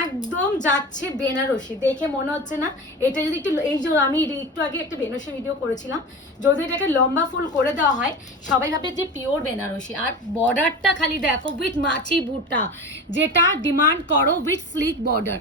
একদম যাচ্ছে বেনারসি, দেখে মনে হচ্ছে না এটা যদি একটু, এই যে আমি একটু আগে একটা বেনারসি ভিডিও করেছিলাম, যদি এটাকে লম্বা ফুল করে দেওয়া হয় সবাই ভাবে যে পিওর বেনারসি। আর বর্ডারটা খালি দেখো উইথ মাছি বুটা, যেটা ডিমান্ড করো উইথ স্লিক বর্ডার।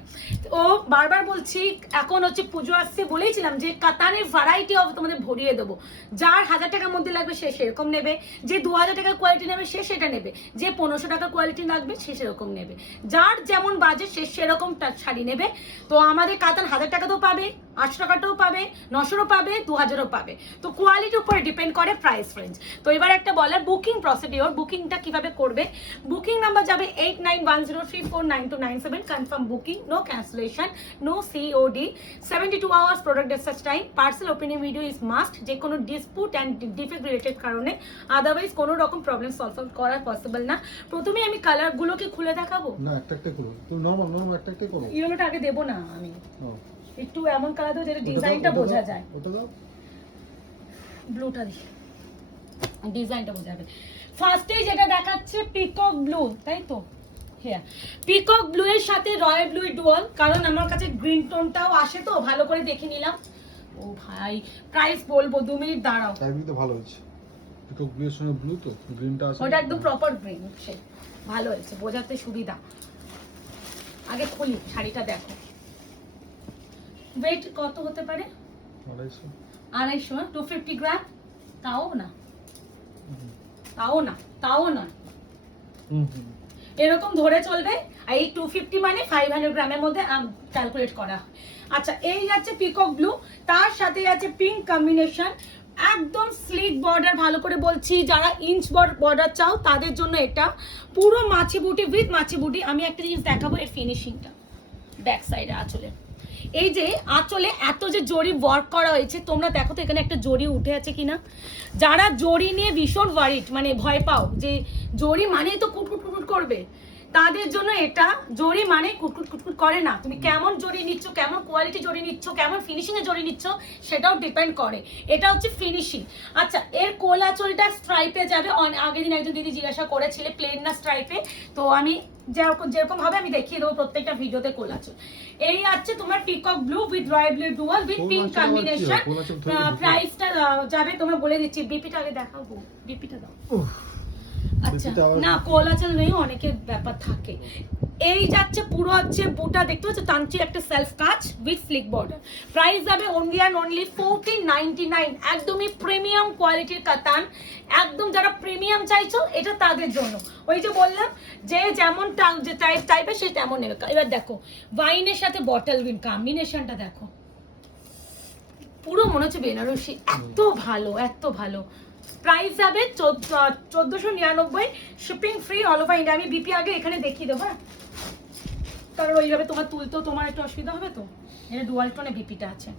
ও বারবার বলছি, এখন হচ্ছে পুজো আসছে, বলেইছিলাম যে কাতানের ভ্যারাইটি অফ তোমাদের ভরিয়ে দেবো। যার 1000 টাকার মধ্যে লাগবে সে সেরকম নেবে, যে 2000 টাকার কোয়ালিটি নেবে সে সেটা নেবে, যে 1500 টাকার কোয়ালিটি লাগবে সে সেরকম নেবে, যার যেমন বাজেট সে সেরকম শাড়ি নেবে। তো আমাদের কাতান 1000 টাকাতেও পাবে, 800 টাকাটাও পাবে, 900ও পাবে, 2000ও পাবে। তো কোয়ালিটির উপরে ডিপেন্ড করে প্রাইস রেঞ্জ। তো এবার একটা বলার বুকিং প্রসিডিওর, বুকিংটা কিভাবে করবে। বুকিং নাম্বার যাবে 8910349297, confirm booking, no cancellation, no COD, 72 hours product dispatch time, parcel opening video is must, যে কোনো ডিসপুট অ্যান্ড ডিফেক্ট রিলেটেড কারণে, আদারওয়াইজ কোনো রকম প্রবলেম সলভ করা পসিবল না। প্রথমে আমি কালারগুলোকে খুলে দেখাবো না, একটা একটা করো, নরমাল একটা একটা করো। ইয়েলোটা আগে দেবো না আমি, একটু এমন কালার দেবো যেটা ডিজাইনটা বোঝা যায়। ওটা দাও, ব্লুটা দিই, ডিজাইনটা বোঝা যাবে। ফার্স্টেই যেটা দেখাচ্ছে পিকক ব্লু, তাই তো? হ্যাঁ, পিকক ব্লু এর সাথে রয়্যাল ব্লু ডুয়াল, কারণ আমার কাছে গ্রিন টোনটাও আসে, তো ভালো করে দেখে নিলাম। ও ভাই, প্রাইস বলবো, 2 মিনিট দাঁড়াও। টাইমিং তো ভালো হয়েছে, পিকক ব্লু এর সঙ্গে ব্লু, তো গ্রিনটা আছে, ওটা একদম প্রপার গ্রিন, সে ভালো হয়েছে, বোঝাতে সুবিধা। আগে খুলি শাড়িটা, দেখো ওয়েট কত হতে পারে, 250 250 গ্রাম, তাও না, তাও না, এরকম ধরে চলবে। আর এই 250 মানে 500 গ্রামের মধ্যে ক্যালকুলেট করা। আচ্ছা, এই যাচ্ছে পিকক ব্লু, তার সাথে আছে পিঙ্ক কম্বিনেশন, একদম স্লিক বর্ডার। ভালো করে বলছি, যারা ইঞ্চ বর্ডার চাও তাদের জন্য এটা পুরো মাছি বুটি উইথ মাছি বুটি। আমি একটা জিনিস দেখাবো, এর ফিনিশিংটা ব্যাক সাইডে আঁচলে, এই যে আঁচলে এত যে জরি ওয়ার্ক করা হয়েছে, তোমরা দেখো তো এখানে একটা জরি উঠে আছে কিনা। যারা জরি নিয়ে ভীষণ ওয়ারিড, মানে ভয় পাও যে জরি মানেই তো কুটকুট কুটকুট করবে, তাদের জন্য এটা, জরি মানে কুটকুট কুটকুট করে না। তুমি কেমন জরি নিচ্ছ, কেমন কোয়ালিটি জরি নিচ্ছ, কেমন ফিনিশিং এ জরি নিচ্ছ, সেটাও ডিপেন্ড করে। এটা হচ্ছে ফিনিশিং। আচ্ছা, এর কোলা চুলটা স্ট্রাইপে যাবে। আগের দিন একজন দিদি জিজ্ঞাসা করেছিলে প্লেন না স্ট্রাইপে, তো আমি যেরকম ভাবে আমি দেখিয়ে দেবো প্রত্যেকটা ভিডিওতে কোলাচল। এই আছে তোমার peacock blue with royal blue dual with pink combination. প্রাইসটা যাবে, তোমরা বলে দিচ্ছি, বিপিটা আগে দেখাবো, বিপিটা দাও। আচ্ছা, না কোলাচল নেই, অনেকের ব্যাপার থাকে। এই যাচ্ছে পুরো হচ্ছে বুটা, দেখতে পাচ্ছ তান্ত্রিক একটা সেলফ কাজ উইথ স্লিক বর্ডার। প্রাইস যাবে অনলি অ্যান্ড অনলি 1499, একদমই প্রিমিয়াম কোয়ালিটির কাতান। একদম যারা প্রিমিয়াম চাইছো এটা তাদের জন্য। ওই যে বললাম যে যেমন টাইপের সে তেমন নেবে। এবার দেখো ওয়াইনের সাথে বটল গ্রিন কম্বিনেশনটা দেখো, পুরো মনে হচ্ছে বেনারসি, এত ভালো, এত ভালো। প্রাইস যাবে 1499, shipping free all over India. আমি বিপি আগে এখানে দেখিয়ে দেবো, কারণ ওইভাবে তোমার তুলতেও তোমার একটু অসুবিধা হবে, তো এখানে ডুয়াল টোনে বিপিটা আছে।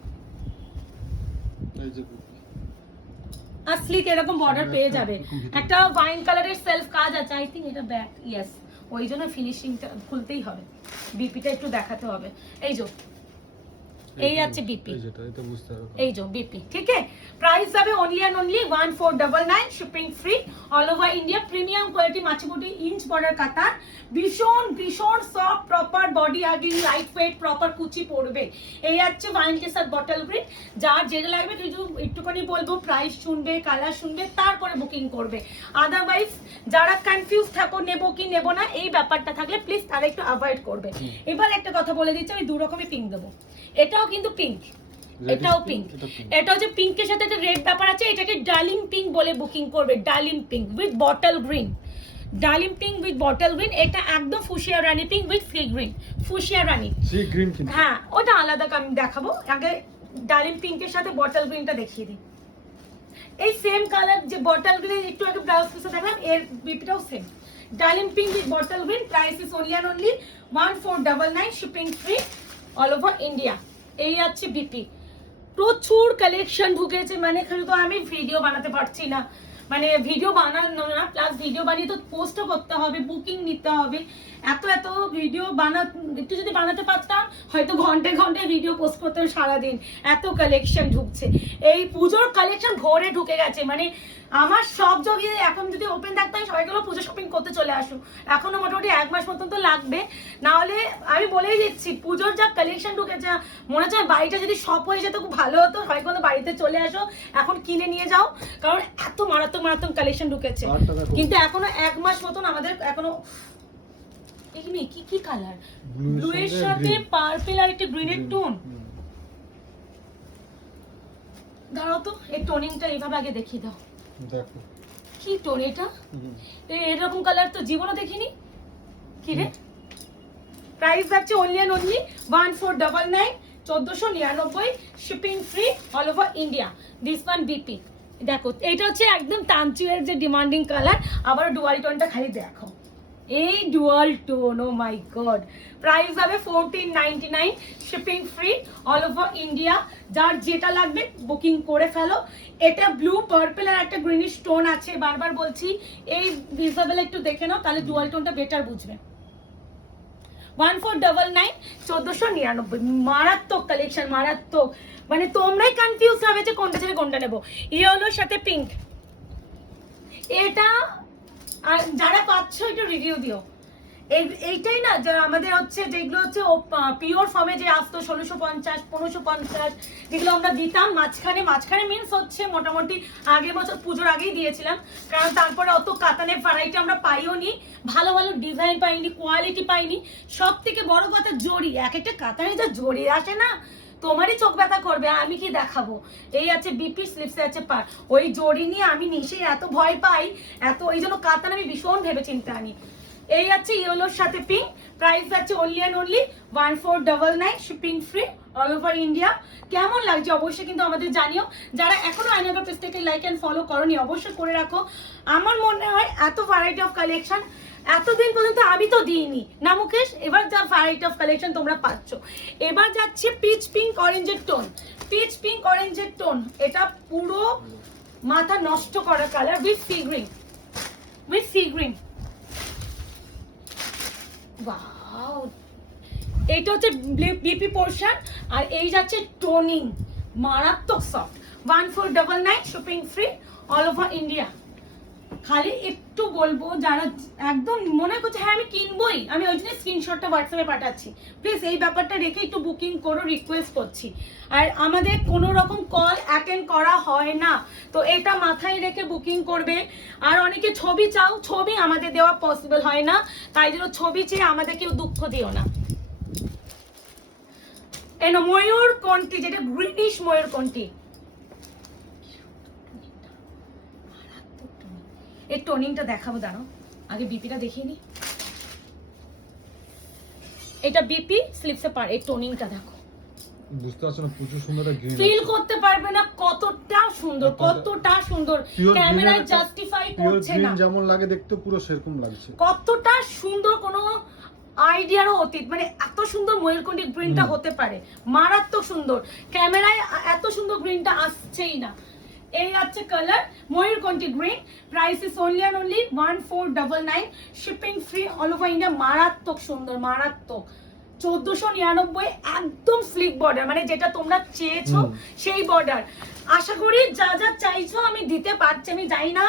আর স্লিক এরকম বর্ডার পেয়ে যাবে, একটা ওয়াইন কালারের সেলফ কাজ আছে, আই থিঙ্ক এটা ব্যাক, ইয়েস, ওই জন্য ফিনিশিংটা খুলতেই হবে, বিপিটা একটু দেখাতে হবে। এই যে এই আছে বিপি, এই যে বিপি, ঠিক আছে। প্রাইস যাবে only and only 1499, shipping free all over India. Premium quality মাছিবুটি ইঞ্চ বর্ডার কাতান, ভীষণ ভীষণ soft, proper body hugging, light weight, proper কুচি পড়বে। এই আছে ওয়াইন কে সাথ বটল গ্রিন। যার যেটা লাগবে কিন্তু একটুখানি বলবো, প্রাইস শুনবে, কালার শুনবে, তারপরে বুকিং করবে। আদারওয়াইজ যারা কনফিউজ থাকো নেবো কি নেবো না, এই ব্যাপারটা থাকলে প্লিজ তারা একটু অ্যাভয়েড করবে। এবার একটা কথা বলে দিচ্ছি, আমি 2 রকমের পিঙ্ক দেবো। এটাও কিন্তু পিঙ্ক, এটাও পিঙ্ক, এটা হচ্ছে পিঙ্কের সাথে একটা রেড ব্যাপার আছে, এটাকে ডার্লিং পিঙ্ক বলে বুকিং করবে। Darling pink with bottle green, darling pink with bottle green. এটা একদম fuchsia rani pink with free green, fuchsia rani, হ্যাঁ ওটা আলাদা আমি দেখাবো। আগে ডার্লিং পিঙ্কের সাথে বটল গ্রিনটা দেখিয়ে দিই। এই সেম কালার যে বটল গ্রিন একটু আগে ব্লাউজ পিসে দেখলাম, এর বিপিটাও same, darling pink with bottle green. Price is only and only 1499, shipping free all over India. এই আছে বিপি, প্রচুর কালেকশন ঢুকেছে, মানে শুধু আমি ভিডিও বানাতে পারছি না, মানে ভিডিও বানানো না, প্লাস ভিডিও বানিয়ে তো পোস্টও করতে হবে, বুকিং নিতে হবে। এত এত ভিডিও একটু যদি বানাতে পারতাম হয়তো ঘন্টায় ঘন্টায় ভিডিও পোস্ট করতাম সারাদিন, এত কালেকশন ঢুকছে। এই পুজোর কালেকশন ঘরে ঢুকে গেছে, মানে আমার সব যদি এখন যদি ওপেন থাকতো আমি সবাইগুলো পুজো শপিং করতে চলে আসুন। এখনো মোটামুটি 1 মাস মতন তো লাগবে, না হলে আমি বলেই দিচ্ছি পুজোর যা কালেকশন ঢুকেছে মনে হচ্ছে বাড়িটা যদি শপ হয়ে যেত খুব ভালো হতো। সবাইগুলো বাড়িতে চলে আসো, এখন কিনে নিয়ে যাও, কারণ এত মারাত্মক মারাত্মক কালেকশন ঢুকেছে। কিন্তু এখনো 1 মাস মতন আমাদের এখনো এখানে কি কি কালার, ব্লু এর সাথে পার্পল আর একটা গ্রিনের টোন। দাঁড়াও তো এই টোনিংটা এইভাবে আগে দেখিয়ে দাও, দেখো কি টোন এটা, এরকম কালার তো জীবনও দেখিনি। কি রে, প্রাইস যাচ্ছে only and only 1499, 1499, shipping free all over India. This one BP, দেখো এটা হচ্ছে একদম তানচুয়ের যে ডিমান্ডিং কালার। আবার ডুয়াল টোনটা খালি দেখো, এই ডুয়াল টোন, ও মাই গড। প্রাইস যাবে 1499, shipping free all over India. যার যেটা লাগবে বুকিং করে ফেলো। এটা ব্লু, পার্পল আর একটা গ্রিনিশ টোন আছে, বারবার বলছি এই ভিজিবল একটু দেখে নাও, তাহলে ডুয়াল টোনটা বেটার বুঝবে। 1499, 1499, মারাত্মক কালেকশন, মারাত্মক। মানে তোমরাই কনফিউজ হবে যে কোনটা ছেড়ে কোনটা নেবো। ইয়েলোর সাথে পিঙ্ক, এটা যারা পাচ্ছ একটু রিভিউ দিও। এইটাই না যে আমাদের হচ্ছে যেগুলো হচ্ছে পিওর ফর্মে যে আসতো 1650, 1550, যেগুলো আমরা দিতাম মাঝখানে মিন্স হচ্ছে মোটামুটি আগের বছর পুজোর আগেই দিয়েছিলাম, কারণ তারপরে অত কাতানের ভ্যারাইটি আমরা পাইও নি, ভালো ভালো ডিজাইন পাইনি, কোয়ালিটি পাইনি। সব থেকে বড় কথা জড়ি, এক একটা কাতানে যা জড়ি আসে না, তোমারই চোখ ব্যথা করবে। আমি কি দেখাবো, এই আছে বিপি, স্লিপসে আছে পার। ওই জড়ি নিয়ে আমি নিশে এত ভয় পাই, এত ওই জন্য কাতান আমি ভীষণ ভেবে চিন্তে আনি। এই আছে ইয়েলোর সাথে পিঙ্ক, প্রাইস আছে only and only 1499, shipping free all over India. কেমন লাগছে অবশ্যই কিন্তু আমাদের জানিও। যারা এখনো আয়নাগর পেজটাকে লাইক অ্যান্ড ফলো করনি অবশ্যই করে রাখো। আমার মনে হয় এত ভ্যারাইটি অফ কালেকশন এতদিন পর্যন্ত আমি তো দিইনি না মুকেশ। এবার যা ভ্যারাইটি অফ কালেকশন তোমরা পাচ্ছ। এবার যাচ্ছে পিচ পিঙ্ক অরেঞ্জের টোন, পিচ পিঙ্ক অরেঞ্জের টোন, এটা পুরো মাথা নষ্ট করা colour with sea green, with sea green. Wow, এইটা হচ্ছে বিপি পোর্শন আর এই যাচ্ছে টোনিং, মারাত্মক soft. 1499, shipping free all over India. খালি একটু বলবো যারা একদম মনে করছে হ্যাঁ আমি কিনবই, আমি ওই জন্য স্ক্রিনশটটা হোয়াটসঅ্যাপে পাঠাচ্ছি, প্লিজ এই ব্যাপারটা রেখে একটু বুকিং করো, রিকোয়েস্ট করছি। আর আমাদের কোনো রকম কল অ্যাটেন্ড করা হয় না, তো এটা মাথায় রেখে বুকিং করবে। আর অনেকে ছবি চাও, ছবি আমাদের দেওয়া পসিবল হয় না, তাই জন্য ছবি চেয়ে আমাদের কেউ দুঃখ দিও না। এনো ময়ূর কন্টি, যেটা ব্রিটিশ ময়ূর কন্টি, এই টোনিংটা দেখাবো, দাঁড়াও আগে বিপিটা দেখিয়ে নি। এটা বিপি স্লিপসে পার, এই টোনিংটা দেখো, বুঝতে পারছো না প্রচুর সুন্দর একটা গ্রিন, ফিল করতে পারবে না কতটা সুন্দর, কতটা সুন্দর। ক্যামেরায় জাস্টিফাই করছে না, যেমন লাগে দেখতে পুরো সেরকম লাগছে, কতটা সুন্দর, কোনো আইডিয়ারও অতীত। মানে এত সুন্দর ময়ূরকণ্ঠী গ্রিনটা হতে পারে, মারাত্মক সুন্দর। ক্যামেরায় এত সুন্দর গ্রিনটা আসছেই না। এই আছে কালার ময়ূরকণ্ঠী green, price is only and only 1499, shipping free all over India. মারাত্মক সুন্দর, মারাত্মক। 1499, একদম স্লিক বর্ডার, মানে যেটা তোমরা চেয়েছো সেই বর্ডার। আশা করি যা যা চাইছো আমি দিতে পারছি, আমি জানি না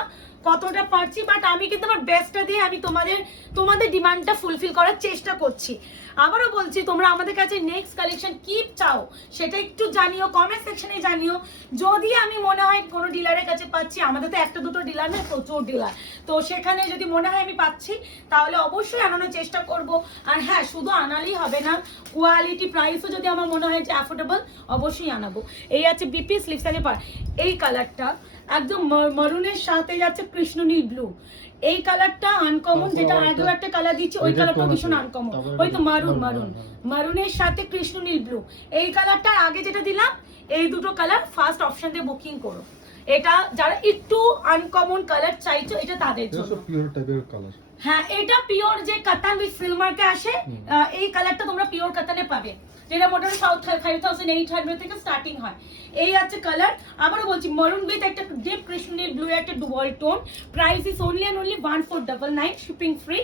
কতটা পারছি, বাট আমি কিন্তু আমার বেস্টটা দিয়ে আমি তোমাদের ডিমান্ডটা ফুলফিল করার চেষ্টা করছি। আবারও বলছি, তোমরা আমাদের কাছে নেক্সট কালেকশন কি চাও সেটা একটু জানিও, কমেন্ট সেকশনে জানিও। যদি আমি মনে হয় কোনো ডিলারের কাছে পাচ্ছি, আমাদের তো একটা দুটো ডিলার নয়, প্রচুর ডিলার, তো সেখানে যদি মনে হয় আমি পাচ্ছি তাহলে অবশ্যই আনানোর চেষ্টা করব। আর হ্যাঁ, শুধু আনালেই হবে না, কোয়ালিটি প্রাইসও যদি আমার মনে হয় যে অ্যাফোর্ডেবল অবশ্যই আনাবো। এই আছে বিপি স্লিপস আছে পার, এই কালারটা একদম মারুনের সাথে যাচ্ছে কৃষ্ণনীল ব্লু। এই কালারটা আনকমন, যেটা আগেও একটা কালার দিচ্ছি ওই কালারটা ভীষণ আনকমন, ওই তো মারুনের সাথে কৃষ্ণনীল ব্লু। এই কালারটা আগে যেটা দিলাম, এই দুটো কালার ফার্স্ট অপশন দিয়ে বুকিং করো। এটা যারা একটু আনকমন কালার চাইছো এটা তাদের জন্য, পিওর টাইপের কালার। হ্যাঁ, এটা পিওর যে কাতান উইথ সিল্ক মার্কে আসে, এই কালারটা তোমরা পিওর কাতানে পাবে, যেটা মোটামুটি 5800 থেকে স্টার্টিং হয়। এই আছে কালার, আবারও বলছি মারুন উইথ একটা ডিপ কৃষ্ণনীল ব্লু, একটা dual tone. Price is only and only 1499, shipping free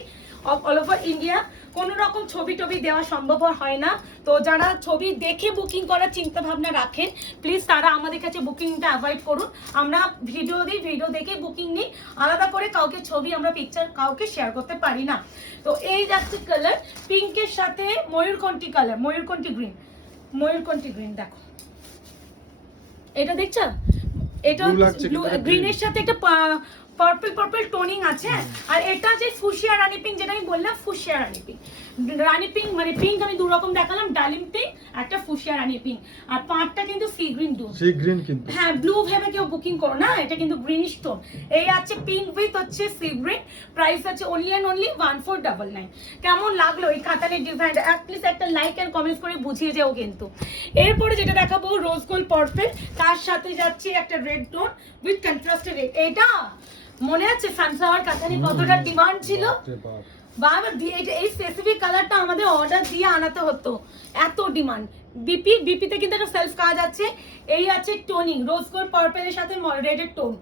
all over India. কোনো রকম ছবি টবি দেওয়া সম্ভব হয় না, তো যারা ছবি দেখে বুকিং করার চিন্তা ভাবনা রাখেন প্লিজ তারা আমাদের কাছে বুকিংটা অ্যাভয়েড করুন। আমরা ভিডিও দিই, ভিডিও দেখে বুকিং নিই, আলাদা করে কাউকে ছবি আমরা পিকচার কাউকে শেয়ার করতে পারি না। তো এই যাচ্ছে কালার পিঙ্কের সাথে ময়ূরকণ্ঠী কালার, ময়ূরকণ্ঠী গ্রিন, ময়ূরকণ্ঠী গ্রিন দেখো এটা দেখছো, এটা Blue লাগছে, ব্লু কিন্তু এটা গ্রিনের green। সাথে একটা পার্পল পার্পল টোনিং আছে। আর এটা যে ফুশিয়া রানী পিঙ্ক, যেটা আমি বললাম ফুশিয়া রানী পিঙ্ক, রানী পিঙ্ক মানে পিঙ্ক আমি দু রকম দেখালাম, ডালিম পিঙ্ক একটা ফুশিয়া রানী পিঙ্ক। আর পাঁচটা কিন্তু sea green do, sea green কিন্তু হ্যাঁ ব্লু ভেবে কেউ বুকিং করো না, এটা কিন্তু গ্রিনিশ টোন। এই আছে পিঙ্ক উইথ হচ্ছে সি গ্রিন, প্রাইস আছে অনলি অ্যান্ড অনলি 1499। কেমন লাগলো এই কাতানের ডিজাইনটা? অ্যাটলিস্ট একটা লাইক এন্ড কমেন্টস করে বুঝিয়ে যাও কিন্তু। এরপরে যেটা দেখাবো রোজ গোল্ড পার্পল, তার সাথে যাচ্ছে একটা red tone with contrasted red. এটা মনে আছে সানফ্লাওয়ার কাতানে কতটা ডিমান্ড ছিল? বাবা এই স্পেসিফিক কালারটা আমাদের অর্ডার দিয়ে আনাতে হতো, এত ডিমান্ড। বিপিতে কিন্তু একটা সেলফ কাজ আছে। এই আছে টোনিং রোজ গোল্ড পার্পলের সাথে রেডের টোন,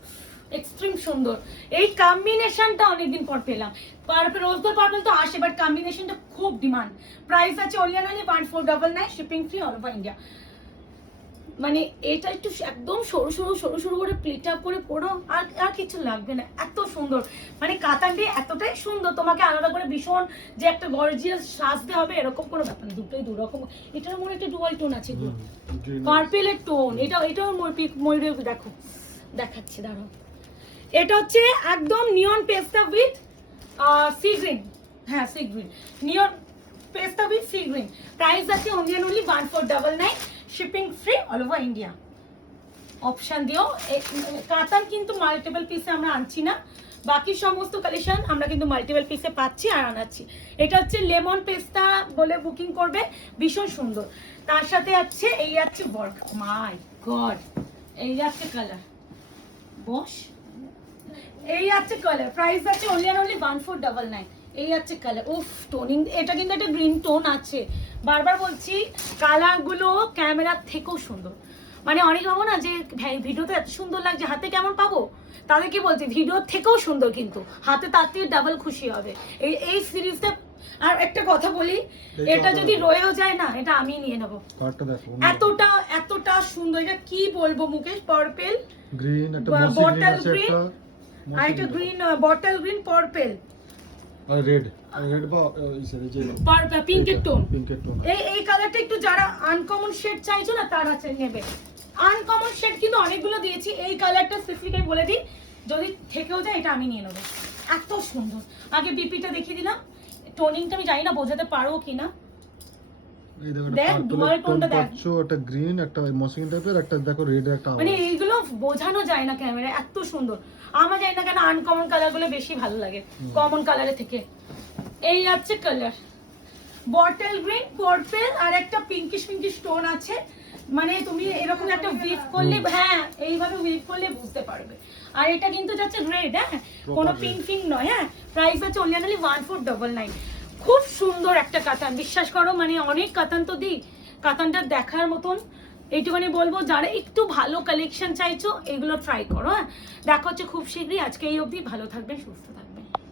এক্সট্রিম সুন্দর। এই কম্বিনেশনটা অনেকদিন পর পেলাম। পার্পল রোজ গোল্ড পার্পল তো আসে, বাট কম্বিনেশনটা খুব ডিমান্ড। প্রাইস আছে only only 1499, shipping free all over India. মানে এটা একটু একদম সরু সরু সরু সরু করে প্লিট আপ করে পড়ো, আর আর কিছু লাগবে না, এত সুন্দর। মানে কাতানটি এতটাই সুন্দর, তোমাকে আলাদা করে ভীষণ যে একটা গর্জিয়াস সাজতে হবে এরকম কোনো ব্যাপার না, দুটোই দু রকম। এটার মনে একটা ডুয়াল টোন আছে, পার্পেলের টোন, এটাও ময়ূরের দেখো দেখাচ্ছি দাঁড়াও। এটা হচ্ছে একদম নিয়ন পেস্তা উইথ সি গ্রিন, হ্যাঁ সি গ্রিন, নিয়ন পেস্তা উইথ সি গ্রিন। প্রাইস আছে only and only 1499, shipping free all over India. Option দিও। কাতান কিন্তু মাল্টিপল পিসে আমরা আনছি না, বাকি সমস্ত কালেকশন আমরা কিন্তু মাল্টিপল পিসে পাচ্ছি আর আনাচ্ছি। এটা হচ্ছে লেমন পেস্তা বলে বুকিং করবে, ভীষণ সুন্দর। তার সাথে আছে এই আছে ওয়ার্ক, মাই গড এই আছে কালার, বস এই আছে কালার, প্রাইস আছে অনলি অ্যান্ড অনলি 1499। এই আছে কালার, উফ টোনিং, এটা কিন্তু একটা গ্রিন টোন আছে। বারবার বলছি কালারগুলো ক্যামেরার থেকেও সুন্দর। মানে অনেক ভাবো না যে ভিডিওতে এত সুন্দর লাগছে হাতে কেমন পাবো, তাদেরকে বলছি ভিডিওর থেকেও সুন্দর, কিন্তু হাতে তার থেকে ডাবল খুশি হবে এই সিরিজটা। আর একটা কথা বলি, এটা যদি রয়েও যায় না এটা আমি নিয়ে নেবো, এতটা এতটা সুন্দর। এটা কি বলবো মুকেশ, পার্পল গ্রিন একটা বটল গ্রিন, আর একটা গ্রিন বটল গ্রিন পার্পল আর রেড বা এই যে পিঙ্কের টোন। পিঙ্কের টোন এই কালারটা একটু যারা আনকমন শেড চাইছো না তারা নেবে। আনকমন শেড কিন্তু অনেকগুলো দিয়েছি, এই কালারটা স্পেসিফিক আমি বলে দিই, যদি থেকেও যায় এটা আমি নিয়ে নেবো, এত সুন্দর। আগে বিপিটা দেখিয়ে দিলাম, টোনিংটা আমি জানি না বোঝাতে পারবো কিনা। এই দেখো একটা পার্পল টোনটা দেখছো, একটা গ্রিন, একটা মসিন টাইপের, একটা দেখো রেড, একটা মানে এইগুলো বোঝানো যায় না ক্যামেরা, এত সুন্দর। আমার জানি না কেন আনকমন কালারগুলো বেশি ভালো লাগে কমন কালারের থেকে। এই আছে কালার বটল গ্রিন পার্পল, আর একটা পিঙ্কিশ পিঙ্কিশ টোন আছে। মানে তুমি এরকম একটা উইভ করলে, হ্যাঁ এইভাবে উইভ করলে বুঝতে পারবে। আর এটা কিন্তু যাচ্ছে রেড, হ্যাঁ কোনো পিঙ্ক পিঙ্ক নয়। হ্যাঁ প্রাইস আছে অনলি অনলি 1499। খুব সুন্দর একটা কাতান, বিশ্বাস করো। মানে অনেক কাতান তো দিই, কাতানটা দেখার মতন। এইটুখানি বলবো যারা একটু ভালো কালেকশন চাইছো এগুলো ট্রাই করো। হ্যাঁ দেখা হচ্ছে খুব শীঘ্রই, আজকে এই অবধি, ভালো থাকবেন সুস্থ থাকবেন।